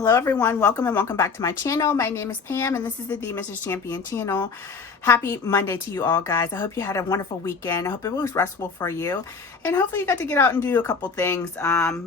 Hello everyone, welcome and welcome back to my channel. My name is Pam and this is the Mrs. Champion channel. Happy Monday to you all, guys. I hope you had a wonderful weekend. I hope it was restful for you, and hopefully you got to get out and do a couple things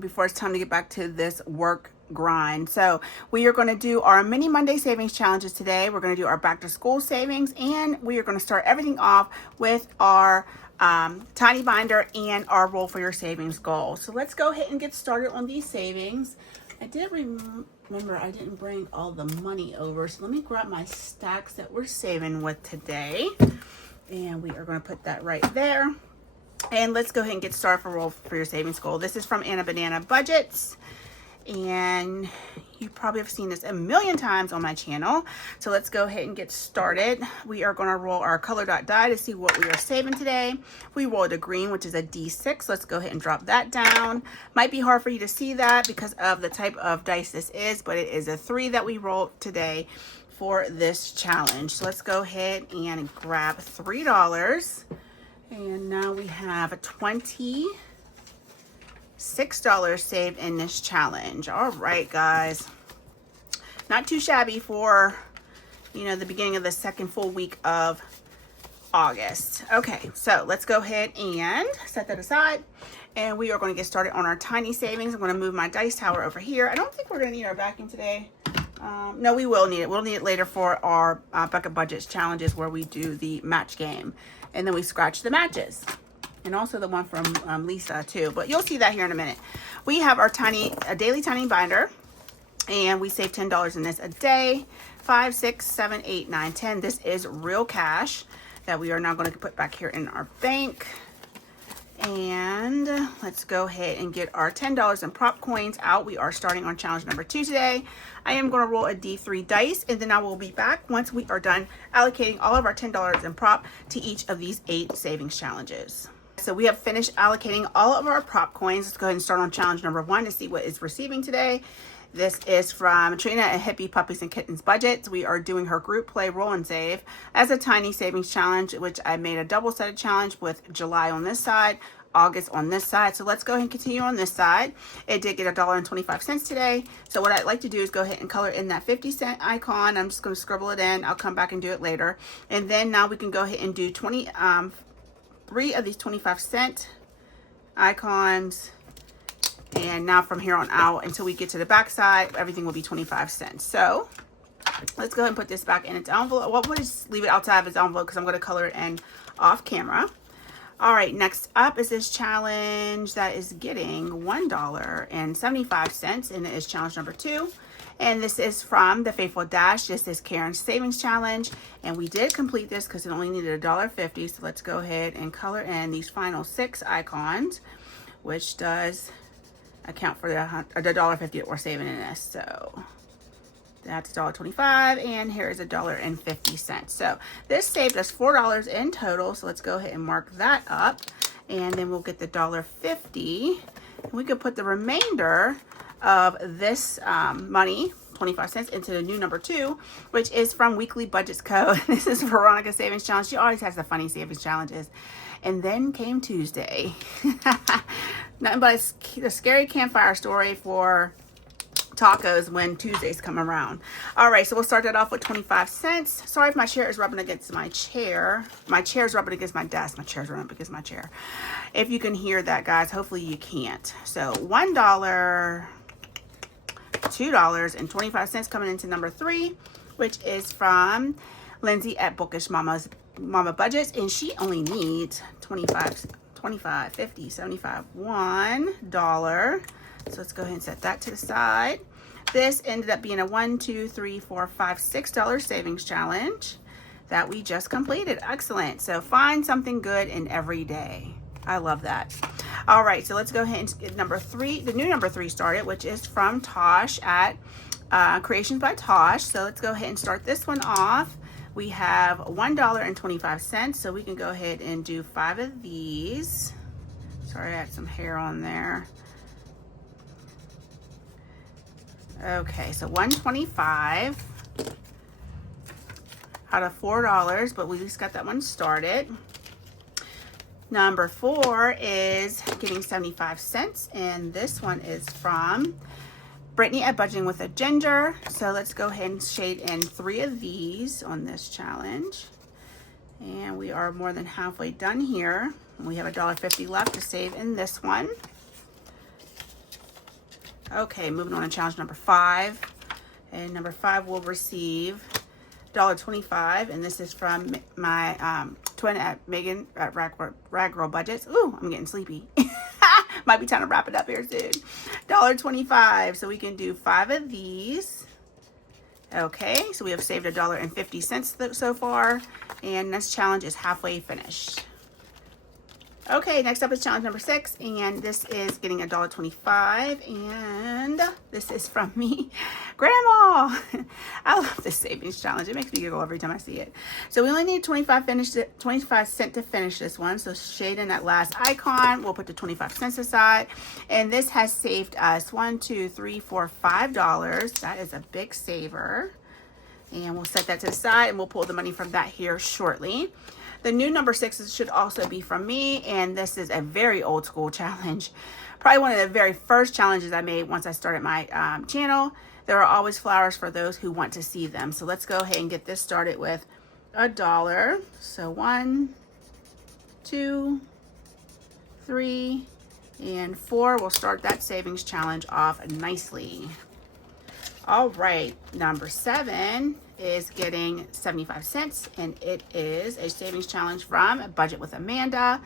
before it's time to get back to this work grind. So we are going to do our mini Monday savings challenges today. We're going to do our back to school savings, and we are going to start everything off with our tiny binder and our roll for your savings goal. So let's go ahead and get started on these savings. I did remember I didn't bring all the money over, so let me grab my stacks that we're saving with today, and we are going to put that right there. And let's go ahead and get started for roll for your savings goal. This is from Anna Banana Budgets, and you probably have seen this a million times on my channel. So let's go ahead and get started. We are going to roll our color dot die to see what we are saving today. We rolled a green, which is a D6. Let's go ahead and drop that down. Might be hard for you to see that because of the type of dice this is, but it is a 3 that we rolled today for this challenge. So let's go ahead and grab $3. And now we have a $26 saved in this challenge. All right, guys, not too shabby for, you know, the beginning of the second full week of August. Okay, so let's go ahead and set that aside, and we are going to get started on our tiny savings. I'm going to move my dice tower over here. I don't think we're going to need our vacuum today. No, we will need it. We'll need it later for our bucket budgets challenges where we do the match game, and then we scratch the matches. And also the one from Lisa too, but you'll see that here in a minute. We have our daily tiny binder, and we save $10 in this a day. 5, 6, 7, 8, 9, 10. This is real cash that we are now going to put back here in our bank. And let's go ahead and get our $10 in prop coins out. We are starting on challenge number 2 today. I am going to roll a D3 dice, and then I will be back once we are done allocating all of our $10 in prop to each of these 8 savings challenges. So we have finished allocating all of our prop coins. Let's go ahead and start on challenge number 1 to see what is receiving today. This is from Trina and Hippie Puppies and Kittens Budgets. We are doing her group play roll and save as a tiny savings challenge, which I made a double sided challenge with July on this side, August on this side. So let's go ahead and continue on this side. It did get $1.25 today. So what I'd like to do is go ahead and color in that 50-cent icon. I'm just going to scribble it in. I'll come back and do it later. And then now we can go ahead and do 3 of these 25-cent icons, and now from here on out until we get to the back side, everything will be 25 cents. So let's go ahead and put this back in its envelope. Well, we'll just leave it outside of its envelope because I'm going to color it in off camera. All right, next up is this challenge that is getting $1.75, and it is challenge number 2. And this is from the Faithful Dash. This is Karen's Savings Challenge. And we did complete this because it only needed $1.50. So let's go ahead and color in these final 6 icons, which does account for the $1.50 that we're saving in this. So that's $1.25, and here is $1.50. So this saved us $4 in total. So let's go ahead and mark that up, and then we'll get the $1.50. And we could put the remainder of this money, 25 cents, into the new number 2, which is from Weekly Budgets Co. This is Veronica's Savings Challenge. She always has the funny savings challenges. And then came Tuesday. Nothing but a scary campfire story for tacos when Tuesdays come around. All right, so we'll start that off with 25 cents. Sorry if my chair is rubbing against my chair. My chair's rubbing against my desk. My chair's rubbing against my chair. If you can hear that, guys, hopefully you can't. So $1, $2.25 coming into number 3, which is from Lindsay at Bookish Mama Budgets, and she only needs 25, 50, 75, $1. So let's go ahead and set that to the side. This ended up being a $1, $2, $3, $4, $5, $6 savings challenge that we just completed. Excellent. So find something good in every day. I love that. All right, so let's go ahead and get number 3, the new number 3 started, which is from Tosh at Creations by Tosh. So let's go ahead and start this one off. We have $1.25, so we can go ahead and do 5 of these. Sorry, I had some hair on there. Okay, so $1.25 out of $4, but we just got that one started. Number 4 is getting 75 cents, and this one is from Brittany at Budgeting with a Ginger. So let's go ahead and shade in 3 of these on this challenge. And we are more than halfway done here. We have $1.50 left to save in this one. Okay, moving on to challenge number 5. And number 5 will receive $1.25, and this is from my twin at Megan at Rag Girl Budgets. Ooh, I'm getting sleepy. Might be time to wrap it up here soon. $1.25, so we can do 5 of these. Okay, so we have saved $1.50 so far, and this challenge is halfway finished. Okay, next up is challenge number 6, and this is getting $1.25, and this is from me, Grandma. I love this savings challenge. It makes me giggle every time I see it. So we only need 25 cents to finish this one. So shade in that last icon. We'll put the 25 cents aside, and this has saved us $1, $2, $3, $4, $5. That is a big saver, and we'll set that to the side, and we'll pull the money from that here shortly. The new number 6 should also be from me, and this is a very old school challenge. Probably one of the very first challenges I made once I started my channel. There are always flowers for those who want to see them. So let's go ahead and get this started with $1. So 1, 2, 3, and 4. We'll start that savings challenge off nicely. All right, number 7 is getting 75 cents, and it is a savings challenge from Budget with Amanda.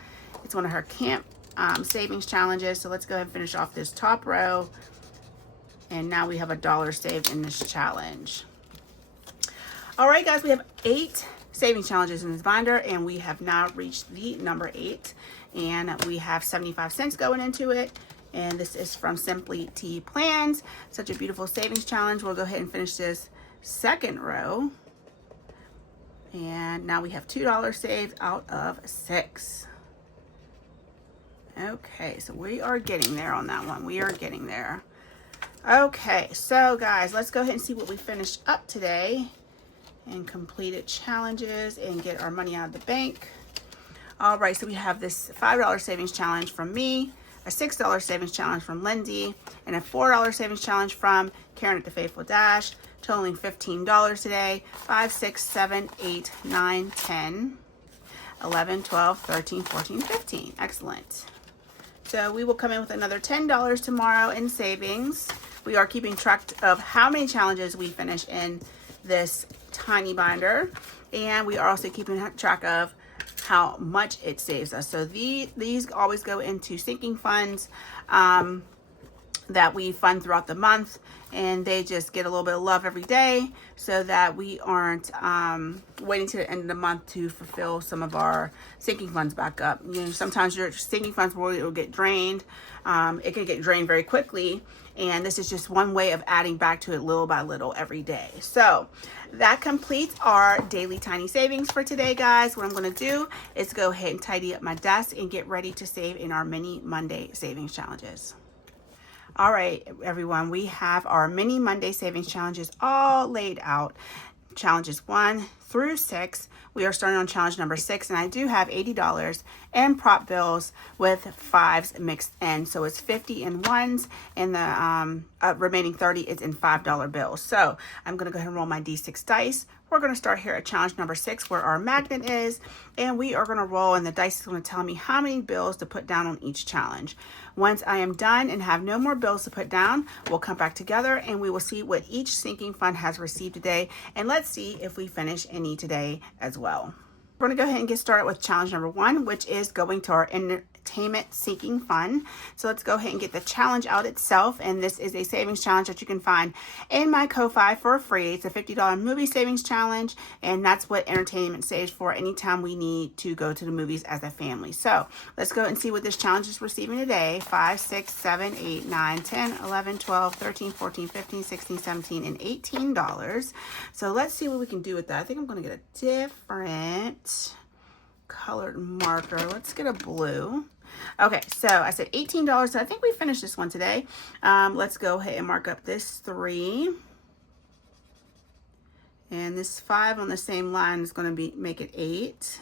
It's one of her camp savings challenges. So let's go ahead and finish off this top row, and now we have $1 saved in this challenge. All right, guys, we have 8 savings challenges in this binder, and we have now reached the number 8, and we have 75 cents going into it. And this is from Simply Tea Plans. Such a beautiful savings challenge. We'll go ahead and finish this second row. And now we have $2 saved out of 6. Okay, so we are getting there on that one. We are getting there. Okay, so guys, let's go ahead and see what we finished up today and completed challenges and get our money out of the bank. All right, so we have this $5 savings challenge from me, a $6 savings challenge from Lindsay, and a $4 savings challenge from Karen at the Faithful Dash, totaling $15 today. 5, 6, 7, 8, 9, 10, 11, 12, 13, 14, 15. Excellent. So we will come in with another $10 tomorrow in savings. We are keeping track of how many challenges we finish in this tiny binder, and we are also keeping track of how much it saves us. So these always go into sinking funds that we fund throughout the month, and they just get a little bit of love every day so that we aren't waiting to the end of the month to fulfill some of our sinking funds back up. You know, sometimes your sinking funds will get drained. It can get drained very quickly, and this is just one way of adding back to it little by little every day. So that completes our daily tiny savings for today, guys. What I'm going to do is go ahead and tidy up my desk and get ready to save in our mini Monday savings challenges. All right, everyone, we have our mini Monday savings challenges all laid out. Challenges 1 through 6. We are starting on challenge number 6, and I do have $80 in prop bills with 5s mixed in. So it's 50 in 1s, and the remaining 30 is in $5 bills. So I'm going to go ahead and roll my D6 dice. We're going to start here at challenge number 6, where our magnet is, and we are going to roll, and the dice is going to tell me how many bills to put down on each challenge. Once I am done and have no more bills to put down, we'll come back together and we will see what each sinking fund has received today, and let's see if we finish any today as well. We're going to go ahead and get started with challenge number 1, which is going to our entertainment sinking fund. So let's go ahead and get the challenge out itself. And this is a savings challenge that you can find in my Ko-Fi for free. It's a $50 movie savings challenge, and that's what entertainment saves for anytime we need to go to the movies as a family. So let's go and see what this challenge is receiving today. 5, 6, 7, 8, 9, 10, 11, 12, 13, 14, 15, 16, 17, and $18. So let's see what we can do with that. I think I'm going to get a different colored marker. Let's get a blue. Okay, so I said $18. So I think we finished this one today. Let's go ahead and mark up this 3. And this 5 on the same line is going to make it 8.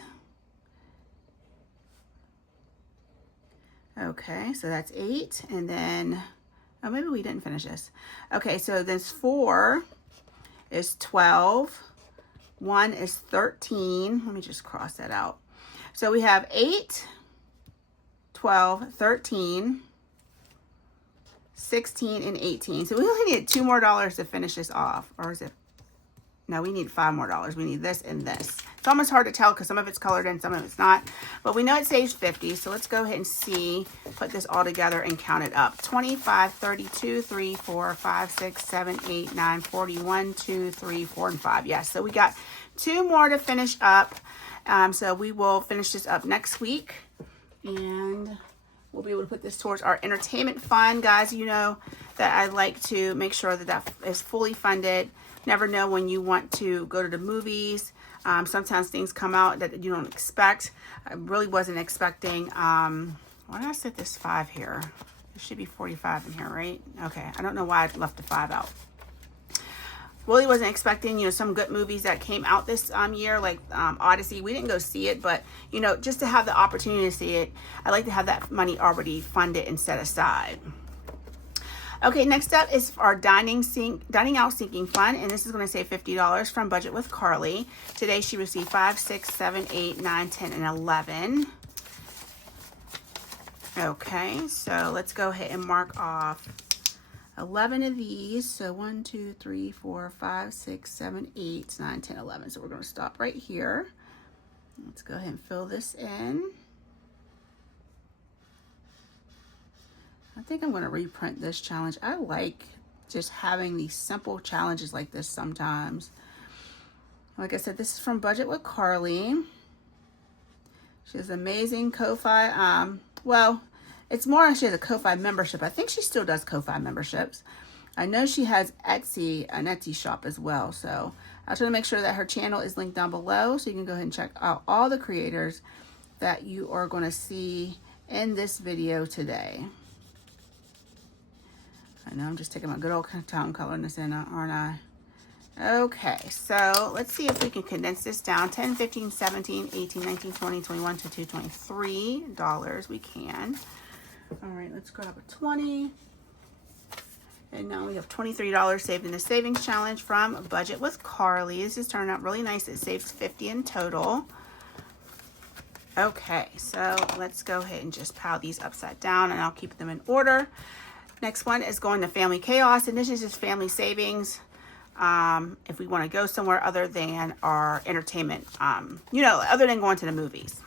Okay, so that's 8. And then Oh, maybe we didn't finish this. Okay, so this 4 is 12. 1 is 13. Let me just cross that out. So we have 8, 12, 13, 16, and 18. So we only need $2 more to finish this off. Or is it? No, we need $5 more. We need this and this. It's almost hard to tell because some of it's colored in, some of it's not. But we know it saves 50. So let's go ahead and see, put this all together and count it up. 25, 32, 3, 4, 5, 6, 7, 8, 9, 40, 1, 2, 3, 4, and 5. Yes, so we got 2 more to finish up. So we will finish this up next week. And we'll be able to put this towards our entertainment fund. Guys, you know that I like to make sure that that is fully funded. Never know when you want to go to the movies. Sometimes things come out that you don't expect. I really wasn't expecting. Why did I set this 5 here? There should be 45 in here, right? Okay, I don't know why I left the 5 out. Really wasn't expecting, you know, some good movies that came out this year, like Odyssey. We didn't go see it, but, you know, just to have the opportunity to see it, I like to have that money already funded and set aside. Okay, next up is our dining out sinking fund, and this is going to save $50 from Budget with Carly. Today she received 5, 6, 7, 8, 9, 10, and 11. Okay, so let's go ahead and mark off 11 of these. So 1, 2, 3, 4, 5, 6, 7, 8, 9, 10, 11. So we're going to stop right here. Let's go ahead and fill this in. I think I'm going to reprint this challenge. I like just having these simple challenges like this sometimes. Like I said, this is from Budget with Carly. She has amazing Ko-Fi. Well, it's more she has a Ko-Fi membership. I think she still does Ko-Fi memberships. I know she has an Etsy shop as well. So I'll try to make sure that her channel is linked down below so you can go ahead and check out all the creators that you are going to see in this video today. I know I'm just taking my good old time coloring this in, aren't I? Okay, so let's see if we can condense this down. 10, 15, 17, 18, 19, 20, 21, 22, $23. We can. All right, let's grab a 20. And now we have $23 saved in the savings challenge from Budget with Carly. This is turning out really nice. It saves $50 in total. Okay, so let's go ahead and just pile these upside down and I'll keep them in order. Next one is going to Family Chaos, and this is just family savings. If we want to go somewhere other than our entertainment, you know, other than going to the movies.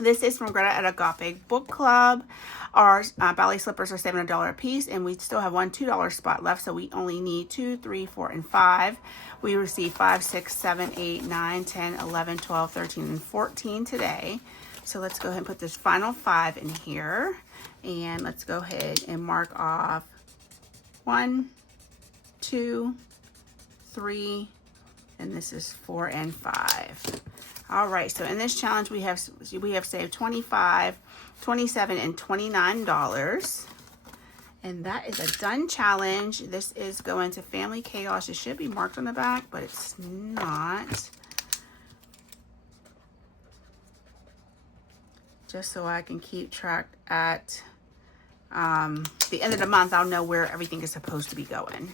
This is from Greta at Agape Book Club. Our ballet slippers are $7 a piece, and we still have one $2 spot left, so we only need 2, 3, 4, and 5. We received 5, 6, 7, 8, 9, 10, 11, 12, 13, and 14 today. So let's go ahead and put this final 5 in here. And let's go ahead and mark off 1, 2, 3, and this is 4 and 5. All right, so in this challenge we have saved $25, $27, and $29. And that is a done challenge. This is going to Family Chaos. It should be marked on the back, but it's not. Just so I can keep track at the end of the month, I'll know where everything is supposed to be going.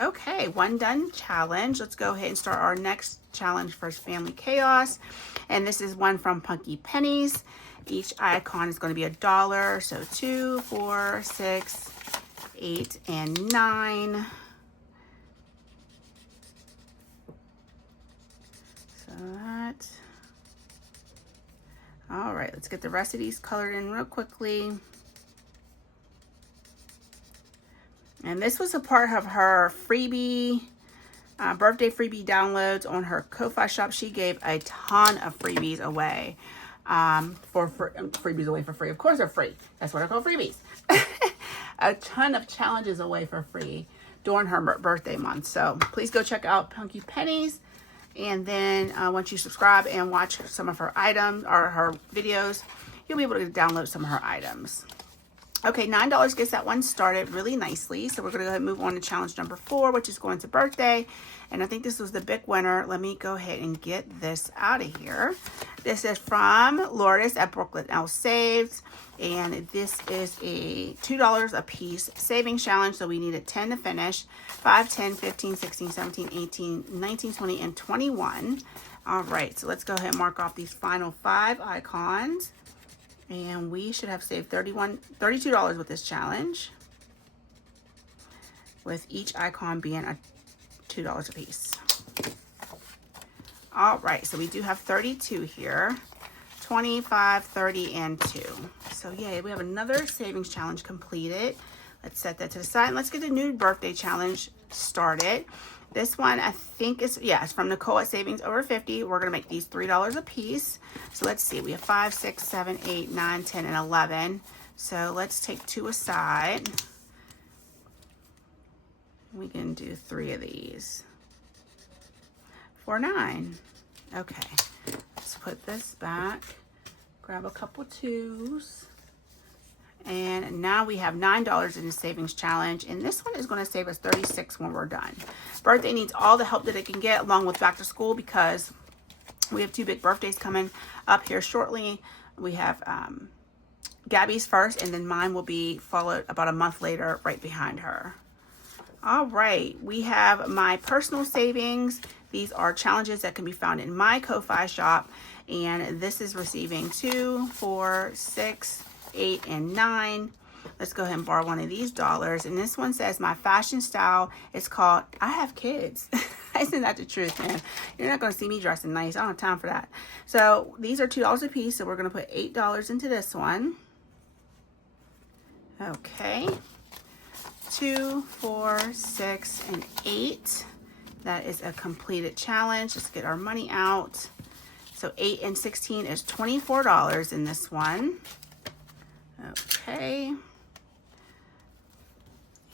Okay, one done challenge. Let's go ahead and start our next challenge for Family Chaos. And this is one from Punky Pennies. Each icon is going to be $1. So 2, 4, 6, 8, and 9. So that. All right, let's get the rest of these colored in real quickly. And this was a part of her freebie, birthday freebie downloads on her Ko-Fi shop. She gave a ton of freebies away, freebies away for free. Of course they're free. That's what I call freebies. A ton of challenges away for free during her birthday month. So please go check out Punky Pennies. And then once you subscribe and watch some of her items or her videos, you'll be able to download some of her items. Okay, $9 gets that one started really nicely. So we're going to go ahead and move on to challenge number 4, which is going to birthday. And I think this was the big winner. Let me go ahead and get this out of here. This is from Lourdes at Brooklyn L Saves. And this is a $2 a piece savings challenge. So we needed 10 to finish. 5, 10, 15, 16, 17, 18, 19, 20, and 21. All right, so let's go ahead and mark off these final 5 icons. And we should have saved $32 with this challenge, with each icon being a $2 a piece. All right, so we do have 32 here, 25, 30, and 2. So yay, we have another savings challenge completed. Let's set that to the side and let's get the new birthday challenge started. This one, I think it's from Nicole at Savings Over 50. We're going to make these $3 a piece. So let's see. We have 5, 6, 7, 8, 9, 10, and 11. So let's take 2 aside. We can do 3 of these for 9. Okay. Let's put this back. Grab a couple 2s. And now we have $9 in the savings challenge. And this one is going to save us $36 when we're done. Birthday needs all the help that it can get, along with back to school, because we have 2 big birthdays coming up here shortly. We have Gabby's first, and then mine will be followed about a month later right behind her. All right, we have my personal savings. These are challenges that can be found in my Ko-Fi shop. And this is receiving 2, 4, 6, 8, and 9. Let's go ahead and borrow one of these dollars. And this one says my fashion style is called I Have Kids. Isn't that the truth, man? You're not going to see me dressing nice. I don't have time for that. So these are $2 a piece. So we're going to put $8 into this one. Okay. 2, 4, 6, and 8. That is a completed challenge. Let's get our money out. So 8 and 16 is $24 in this one. Okay.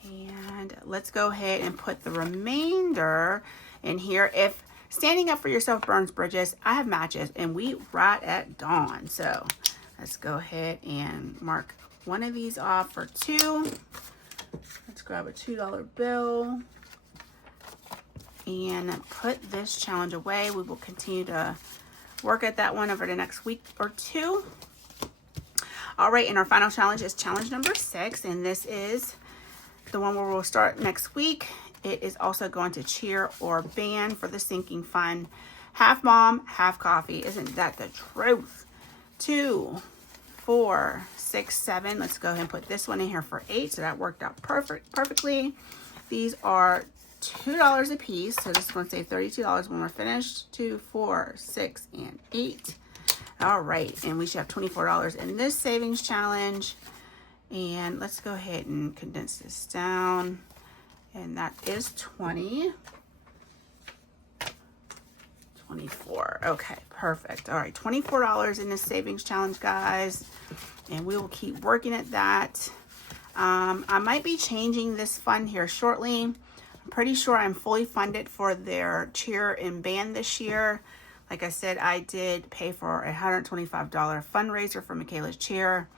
And let's go ahead and put the remainder in here. If standing up for yourself burns bridges, I have matches and we ride at dawn. So let's go ahead and mark one of these off for 2. Let's grab a $2 bill and put this challenge away. We will continue to work at that one over the next week or 2. All right, and our final challenge is challenge number 6, and this is the one where we'll start next week. It is also going to cheer or band for the sinking fund. Half mom, half coffee. Isn't that the truth? 2, 4, 6, 7. Let's go ahead and put this one in here for 8. So that worked out perfectly. These are $2 a piece. So this is going to save $32 when we're finished. 2, 4, 6, and 8. All right, and we should have $24 in this savings challenge. And let's go ahead and condense this down. And that is 20. 24. Okay, perfect. All right, $24 in this savings challenge, guys. And we will keep working at that. I might be changing this fund here shortly. I'm pretty sure I'm fully funded for their cheer and band this year. Like I said, I did pay for a $125 fundraiser for Michaela's cheer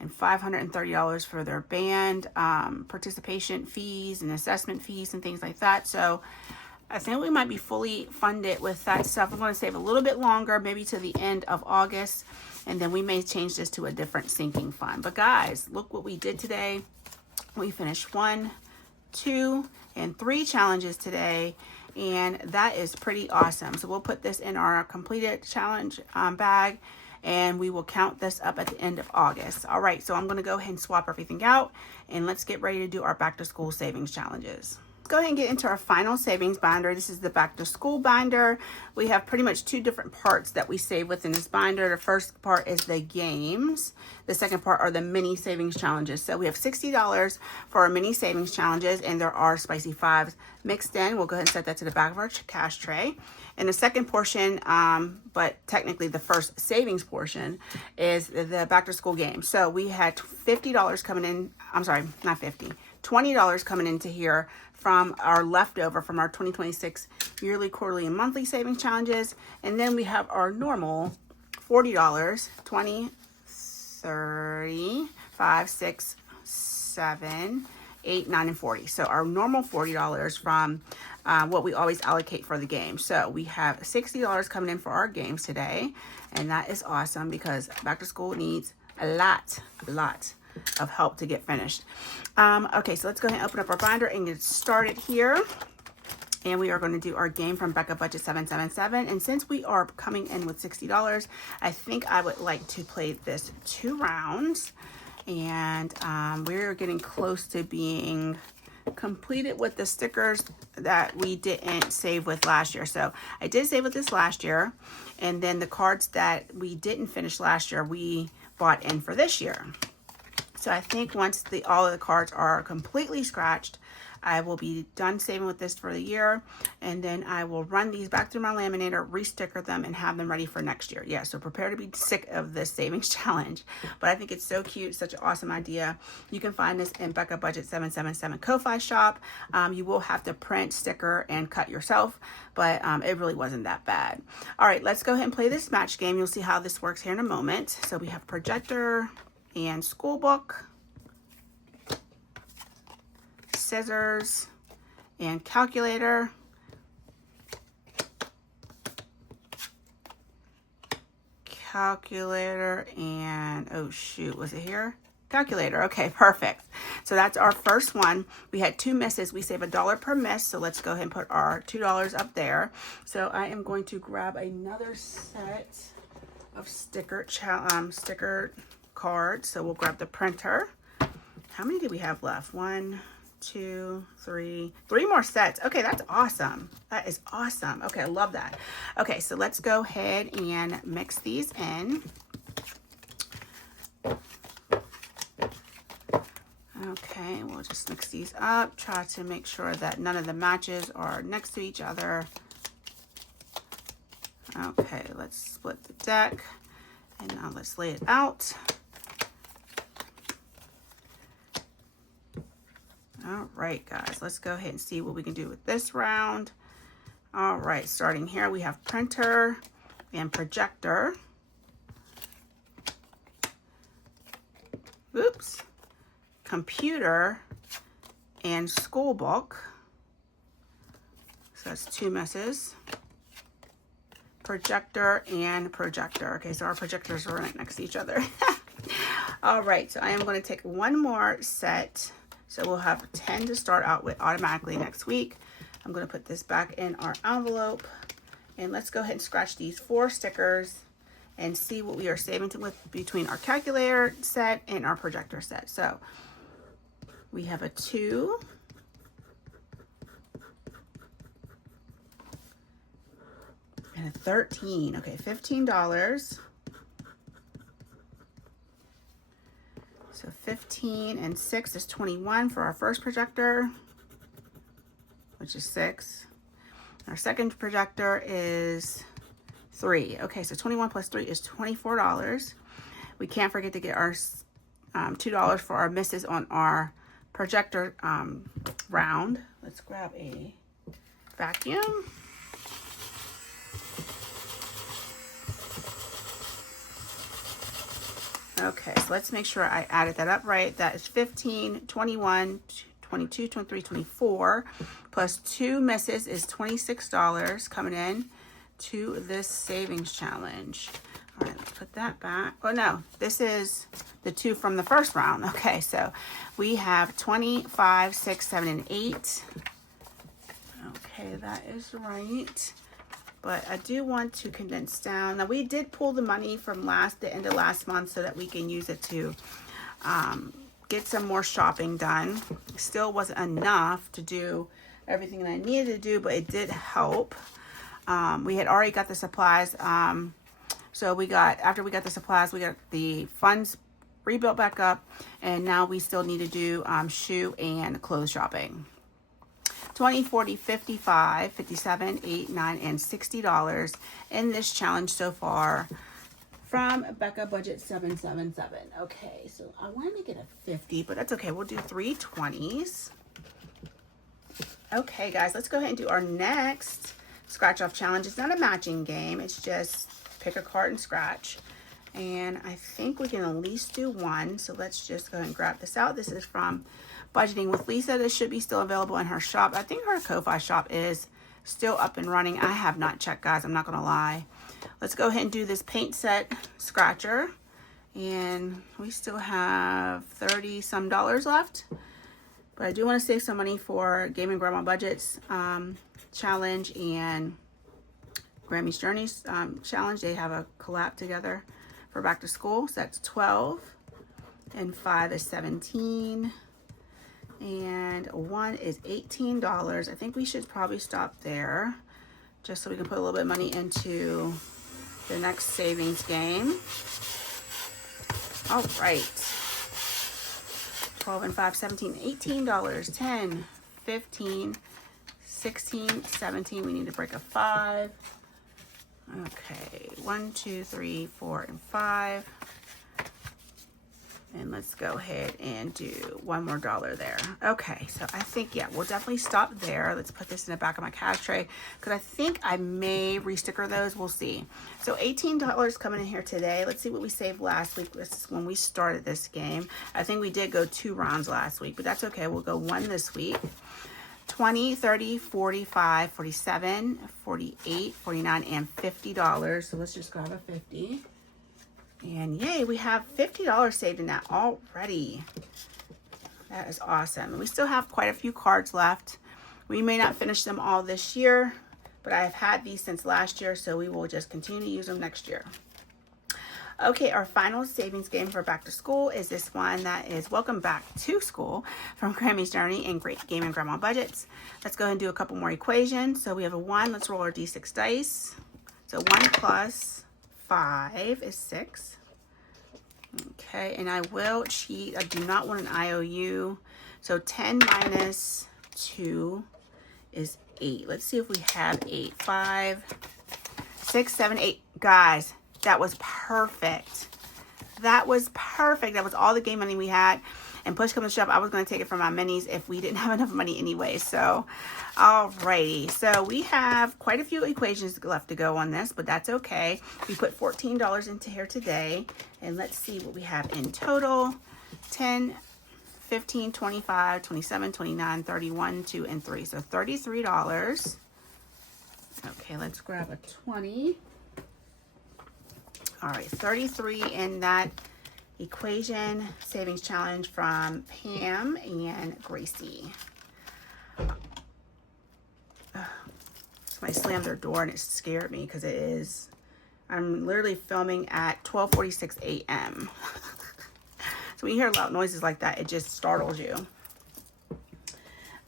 and $530 for their band participation fees and assessment fees and things like that. So I think we might be fully funded with that stuff. I'm going to save a little bit longer, maybe to the end of August, and then we may change this to a different sinking fund. But guys, look what we did today. We finished 1, 2, and 3 challenges today, and that is pretty awesome. So we'll put this in our completed challenge bag, and we will count this up at the end of August. All right, so I'm going to go ahead and swap everything out, and let's get ready to do our back to school savings challenges. Go ahead and get into our final savings binder. This is the back to school binder. We have pretty much 2 different parts that we save within this binder. The first part is the games. The second part are the mini savings challenges. So we have $60 for our mini savings challenges, and there are spicy 5s mixed in. We'll go ahead and set that to the back of our cash tray. And the second portion, but technically the first savings portion, is the back to school game. So we had $50 coming in. I'm sorry, not 50. $20 coming into here from our leftover from our 2026 yearly, quarterly, and monthly savings challenges. And then we have our normal $40, 20, 30, 5, 6, 7, 8, 9, and 40. So our normal $40 from what we always allocate for the game. So we have $60 coming in for our games today. And that is awesome because back to school needs a lot of help to get finished. Okay, so let's go ahead and open up our binder and get started here. And we are going to do our game from Becca Budget 777. And since we are coming in with $60, I think I would like to play this 2 rounds. And we're getting close to being completed with the stickers that we didn't save with last year. So I did save with this last year. And then the cards that we didn't finish last year, we bought in for this year. So I think once all of the cards are completely scratched, I will be done saving with this for the year, and then I will run these back through my laminator, re-sticker them, and have them ready for next year. Yeah, so prepare to be sick of this savings challenge. But I think it's so cute, such an awesome idea. You can find this in Becca Budget 777 Ko-Fi shop. You will have to print, sticker, and cut yourself, but it really wasn't that bad. All right, let's go ahead and play this match game. You'll see how this works here in a moment. So we have projector and school book, scissors, and calculator. Calculator and, oh shoot, was it here? Calculator. Okay, perfect. So that's our first one. We had 2 misses. We save $1 per miss. So let's go ahead and put our $2 up there. So I am going to grab another set of sticker cards. So we'll grab the printer. How many do we have left? 1, 2, 3 more sets. Okay, that's awesome. That is awesome. Okay, I love that. Okay, so let's go ahead and mix these in. Okay, we'll just mix these up. Try to make sure that none of the matches are next to each other. Okay, let's split the deck. And now let's lay it out. All right, guys, let's go ahead and see what we can do with this round. All right, starting here, we have printer and projector. Oops. Computer and school book. So that's 2 misses. Projector and projector. Okay, so our projectors are right next to each other. All right, so I am going to take 1 more set. So we'll have 10 to start out with automatically next week. I'm going to put this back in our envelope. And let's go ahead and scratch these 4 stickers and see what we are saving with between our calculator set and our projector set. So we have a 2. And a 13. Okay, $15. So 15 and 6 is 21 for our first projector, which is 6. Our second projector is 3. Okay, so 21 plus 3 is $24. We can't forget to get our $2 for our misses on our projector round. Let's grab a vacuum. Okay, so let's make sure I added that up right. That is 15, 21, 22, 23, 24, plus 2 misses is $26 coming in to this savings challenge. All right, let's put that back. Oh no, this is the 2 from the first round. Okay, so we have 25, 6, 7, and 8. Okay, that is right. But I do want to condense down. Now we did pull the money from the end of last month so that we can use it to get some more shopping done. Still wasn't enough to do everything that I needed to do, but it did help. We had already got the supplies. So after we got the supplies, we got the funds rebuilt back up, and now we still need to do shoe and clothes shopping. 20, 40, 55, 57, 8, 9, and $60 in this challenge so far from Becca Budget 777. Okay, so I want to make it a 50, but that's okay. We'll do 3 20s. Okay, guys, let's go ahead and do our next scratch off challenge. It's not a matching game. It's just pick a card and scratch. And I think we can at least do one. So let's just go ahead and grab this out. This is from Budgeting with Lisa. This should be still available in her shop. I think her Ko-Fi shop is still up and running. I have not checked, guys. I'm not going to lie. Let's go ahead and do this paint set scratcher. And we still have $30 some left. But I do want to save some money for Game and Grandma Budgets challenge and Grammy's Journeys challenge. They have a collab together for back to school. So that's 12 and 5 is 17 and 1 is $18. I think we should probably stop there just so we can put a little bit of money into the next savings game. All right. 12 and 5, 17, $18, 10, 15, 16, 17. We need to break a 5. Okay, 1, 2, 3, 4, and 5. And let's go ahead and do one more dollar there. Okay, so I think, yeah, we'll definitely stop there. Let's put this in the back of my cash tray because I think I may re-sticker those. We'll see. So $18 coming in here today. Let's see what we saved last week. This is when we started this game. I think we did go 2 rounds last week, but that's okay. We'll go 1 this week. 20, 30, 45, 47, 48, 49, and $50. So let's just grab a 50. And yay, we have $50 saved in that already. That is awesome. And we still have quite a few cards left. We may not finish them all this year, but I have had these since last year, so we will just continue to use them next year. Okay, our final savings game for back to school is this one that is Welcome Back to School from Grammy's Journey and Great Game and Grandma Budgets. Let's go ahead and do a couple more equations. So we have a 1. Let's roll our D6 dice. So 1 plus 5 is 6. Okay, and I will cheat. I do not want an IOU. So 10 minus 2 is 8. Let's see if we have 8. 5, 6, 7, 8. Guys, that was perfect. That was perfect. That was all the game money we had. And push come to shove, I was going to take it from my minis if we didn't have enough money anyway. So, alrighty. So, we have quite a few equations left to go on this, but that's okay. We put $14 into here today. And let's see what we have in total. 10, 15, 25, 27, 29, 31, 2, and 3. So, $33. Okay, let's grab a 20. All right, 33 in that equation savings challenge from Pam and Gracie. Somebody slammed their door and it scared me because it is, I'm literally filming at 12:46 a.m. So when you hear loud noises like that, it just startles you.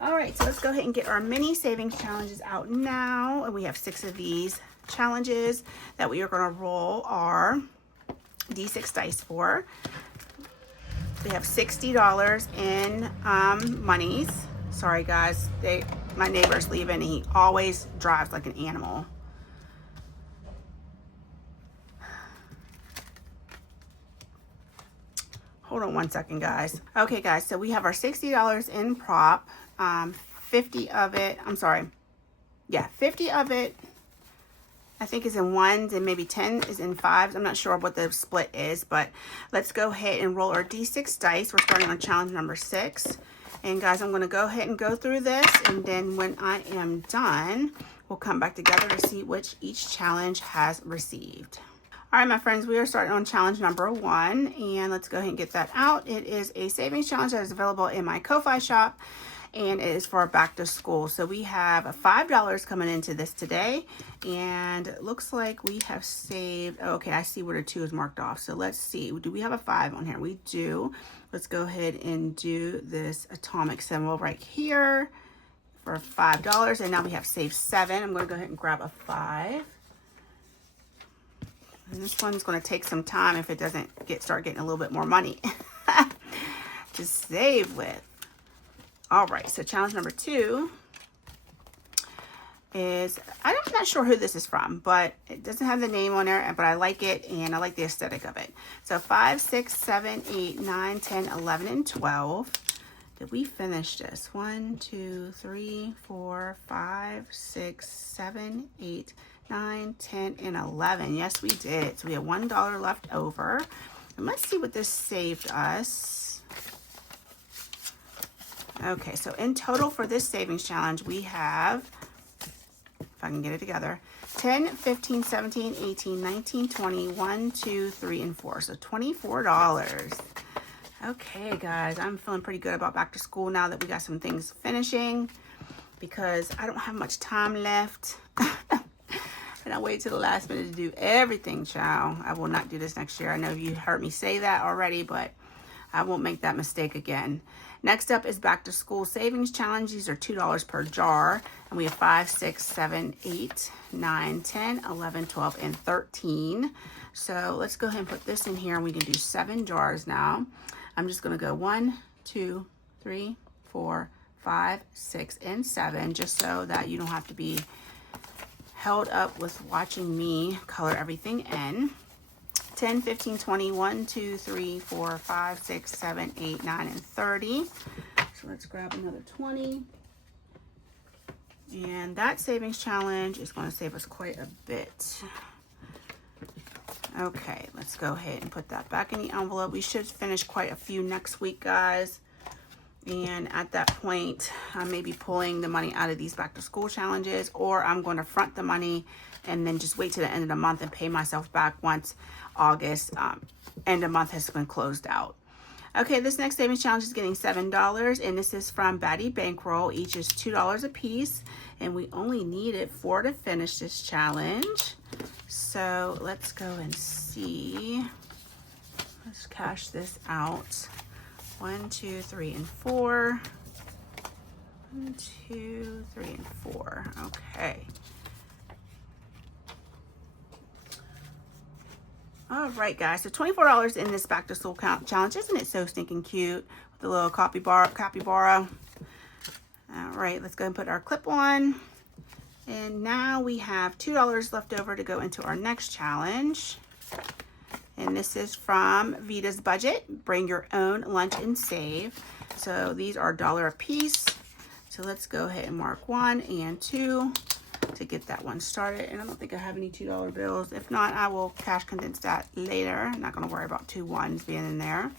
All right, so let's go ahead and get our mini savings challenges out now. And we have 6 of these challenges that we are going to roll our D6 dice for. We have $60 in monies. Sorry guys, my neighbor's leaving and he always drives like an animal. Hold on one second, guys. Okay guys, so we have our $60 in prop. 50 of it, I'm sorry. Yeah, 50 of it I think is in 1s and maybe 10 is in 5s. I'm not sure what the split is, but let's go ahead and roll our D6 dice. We're starting on challenge number 6. And guys, I'm going to go ahead and go through this, and then when I am done, we'll come back together to see which each challenge has received. All right, my friends, we are starting on challenge number 1, and let's go ahead and get that out. It is a savings challenge that is available in my Ko-Fi shop, and it is for back to school. So we have $5 coming into this today, and it looks like we have saved, okay, I see where the 2 is marked off. So let's see, do we have a 5 on here? We do. Let's go ahead and do this atomic symbol right here for $5, and now we have saved 7. I'm going to go ahead and grab a 5. And this one's going to take some time if it doesn't start getting a little bit more money to save with. All right, so challenge number 2 is, I'm not sure who this is from, but it doesn't have the name on there, but I like it, and I like the aesthetic of it. So 5, 6, 7, 8, 9, 10, 11, and 12. Did we finish this? 1, 2, 3, 4, 5, 6, 7, 8, 9, 10, and 11. Yes, we did. So we have $1 left over. And let's see what this saved us. Okay, so in total for this savings challenge, we have, if I can get it together, 10, 15, 17, 18, 19, 20, 1, 2, 3, and 4. So $24. Okay, guys, I'm feeling pretty good about back to school now that we got some things finishing because I don't have much time left. And I wait till the last minute to do everything, child. I will not do this next year. I know you heard me say that already, but I won't make that mistake again. Next up is back to school savings challenge. These are $2 per jar. And we have 5, 6, 7, 8, 9, 10, 11, 12, and 13. So let's go ahead and put this in here and we can do 7 jars now. I'm just gonna go 1, 2, 3, 4, 5, 6, and 7, just so that you don't have to be held up with watching me color everything in. 10, 15, 20, 1, 2, 3, 4, 5, 6, 7, 8, 9, and 30. So let's grab another 20. And that savings challenge is going to save us quite a bit. Okay, let's go ahead and put that back in the envelope. We should finish quite a few next week, guys. And at that point, I may be pulling the money out of these back to school challenges, or I'm going to front the money and then just wait to the end of the month and pay myself back once August end of month has been closed out. Okay, this next savings challenge is getting $7, and this is from Batty Bankroll. Each is $2 a piece, and we only needed 4 to finish this challenge. So let's go and see. Let's cash this out. 1, 2, 3, and 4. 1, 2, 3, and 4. Okay. All right, guys. So $24 in this back to school challenge. Isn't it so stinking cute with the little capybara? All right, let's go and put our clip on. And now we have $2 left over to go into our next challenge. And this is from Vita's Budget. Bring your own lunch and save. So these are $1 a piece. So let's go ahead and mark 1 and 2 to get that one started. And I don't think I have any $2 bills. If not, I will cash condense that later. I'm not going to worry about 2 ones being in there.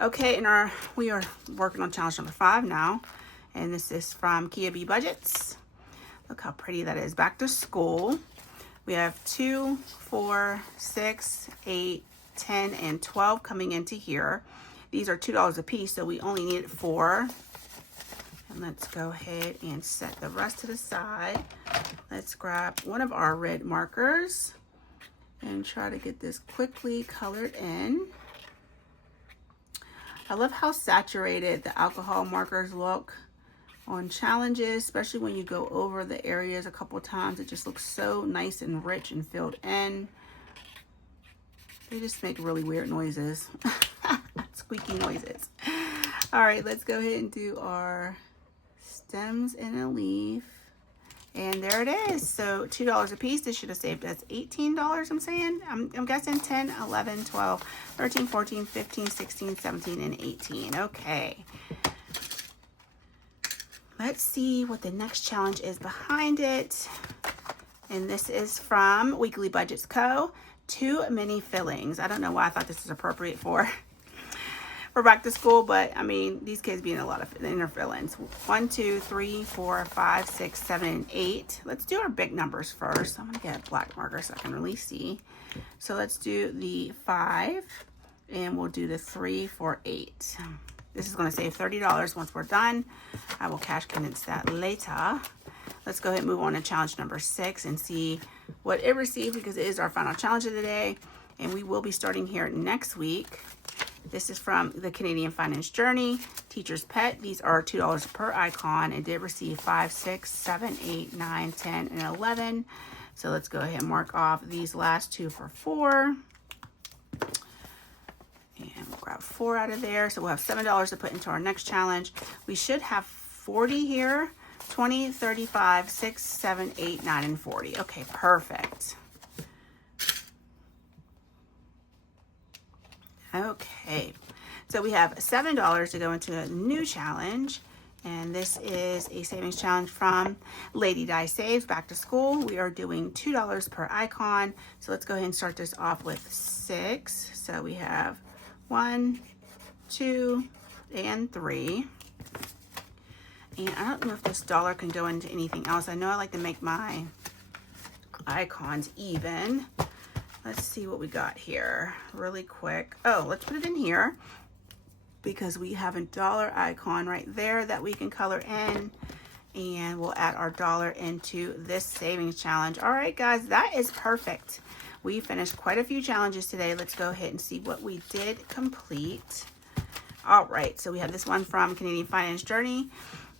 Okay, and we are working on challenge number 5 now. And this is from Kia B Budgets. Look how pretty that is. Back to school. We have 2, 4, 6, 8, 10, and 12 coming into here. These are $2 a piece, so we only needed 4. And let's go ahead and set the rest to the side. Let's grab one of our red markers and try to get this quickly colored in. I love how saturated the alcohol markers look on challenges, especially when you go over the areas a couple times. It just looks so nice and rich and filled in. They just make really weird noises. Squeaky noises. All right, let's go ahead and do our stems and a leaf. And there it is. So $2 a piece. This should have saved us $18, I'm saying. I'm guessing 10, 11, 12, 13, 14, 15, 16, 17, and 18. Okay. Let's see what the next challenge is behind it. And this is from Weekly Budgets Co. 2 mini fillings. I don't know why I thought this was appropriate for back to school, but I mean, these kids being a lot of inner fillings. 1, 2, 3, 4, 5, 6, 7, and 8. Let's do our big numbers first. I'm gonna get a black marker so I can really see. So let's do the 5, and we'll do the 3 for 8. This is going to save $30 once we're done. I will cash condense that later. Let's go ahead and move on to challenge number 6 and see what it received, because it is our final challenge of the day. And we will be starting here next week. This is from the Canadian Finance Journey, Teacher's Pet. These are $2 per icon. It did receive 5, 6, 7, 8, 9, 10, and 11. So let's go ahead and mark off these last 2 for 4. And we'll grab 4 out of there. So we'll have $7 to put into our next challenge. We should have 40 here. 20, 35, 6, 7, 8, 9, and 40. Okay, perfect. Okay. So we have $7 to go into a new challenge. And this is a savings challenge from Lady Di Saves Back to School. We are doing $2 per icon. So let's go ahead and start this off with 6. So we have 1, 2, and 3. And I don't know if this dollar can go into anything else. I know I like to make my icons even. Let's see what we got here really quick. Oh, let's put it in here, because we have a dollar icon right there that we can color in, and we'll add our dollar into this savings challenge. All right, guys, that is perfect. We finished quite a few challenges today. Let's go ahead and see what we did complete. All right, so we have this one from Canadian Finance Journey,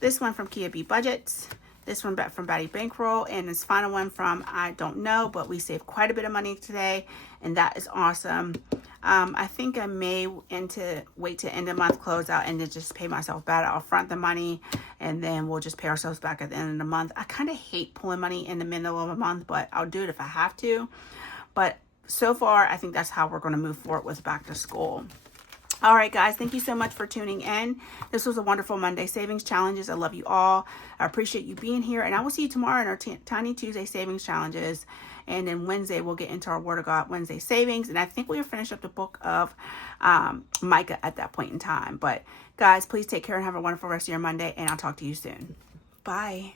this one from Kia B Budgets, this one from Batty Bankroll, and this final one from I Don't Know, but we saved quite a bit of money today, and that is awesome. I think I may wait to end of month close out and then just pay myself back. I'll front the money and then we'll just pay ourselves back at the end of the month. I kind of hate pulling money in the middle of a month, but I'll do it if I have to. But so far, I think that's how we're going to move forward with back to school. All right, guys, thank you so much for tuning in. This was a wonderful Monday Savings Challenges. I love you all. I appreciate you being here, and I will see you tomorrow in our Tiny Tuesday Savings Challenges. And then Wednesday, we'll get into our Word of God Wednesday Savings. And I think we'll finish up the book of Micah at that point in time. But, guys, please take care and have a wonderful rest of your Monday, and I'll talk to you soon. Bye.